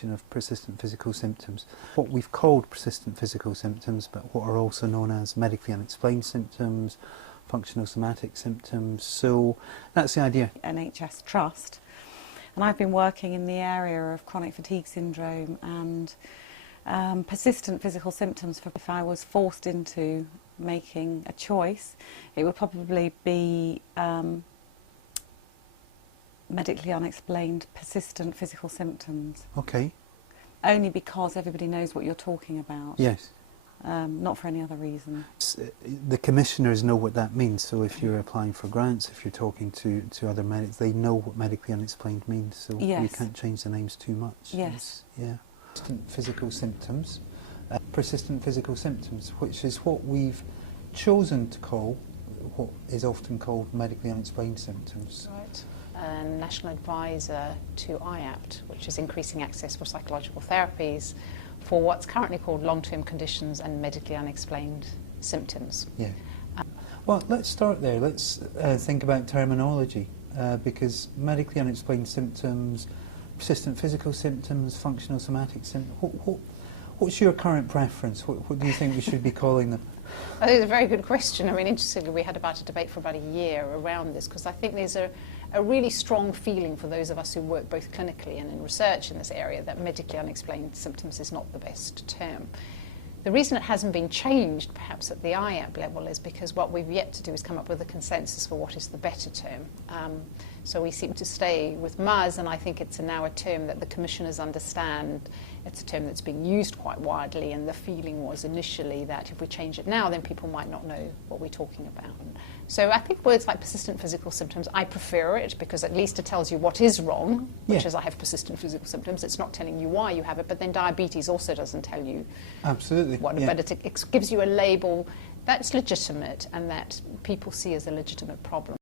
definition of persistent physical symptoms. What we've called persistent physical symptoms, but what are also known as medically unexplained symptoms, functional somatic symptoms. So that's the idea. NHS Trust, and I've been working in the area of chronic fatigue syndrome and persistent physical symptoms. If I was forced into making a choice, it would probably be medically unexplained persistent physical symptoms. Okay. Only because everybody knows what you're talking about. Yes. Not for any other reason. The commissioners know what that means, so if you're applying for grants, if you're talking to other medics, they know what medically unexplained means, so yes. we can't change the names too much. Yes. Yeah. Persistent physical symptoms, persistent physical symptoms, which is what we've chosen to call what is often called medically unexplained symptoms. Right. National Advisor to IAPT, which is Increasing Access for Psychological Therapies, for what's currently called long-term conditions and medically unexplained symptoms. Yeah. Well, let's start there. Let's think about terminology, because medically unexplained symptoms, persistent physical symptoms, functional somatic symptoms, what's your current preference? What do you think we should be calling them? I think it's a very good question. I mean, interestingly, we had about a debate for about a year around this, because I think there's a really strong feeling for those of us who work both clinically and in research in this area that medically unexplained symptoms is not the best term. The reason it hasn't been changed, perhaps at the IAP level, is because what we've yet to do is come up with a consensus for what is the better term. So we seem to stay with MUS, and I think it's now a term that the commissioners understand. It's a term that's being used quite widely, and the feeling was initially that if we change it now, then people might not know what we're talking about. So I think words like persistent physical symptoms, I prefer it, because at least it tells you what is wrong, which is I have persistent physical symptoms. It's not telling you why you have it, but then diabetes also doesn't tell you Absolutely. what, but it gives you a label that's legitimate and that people see as a legitimate problem.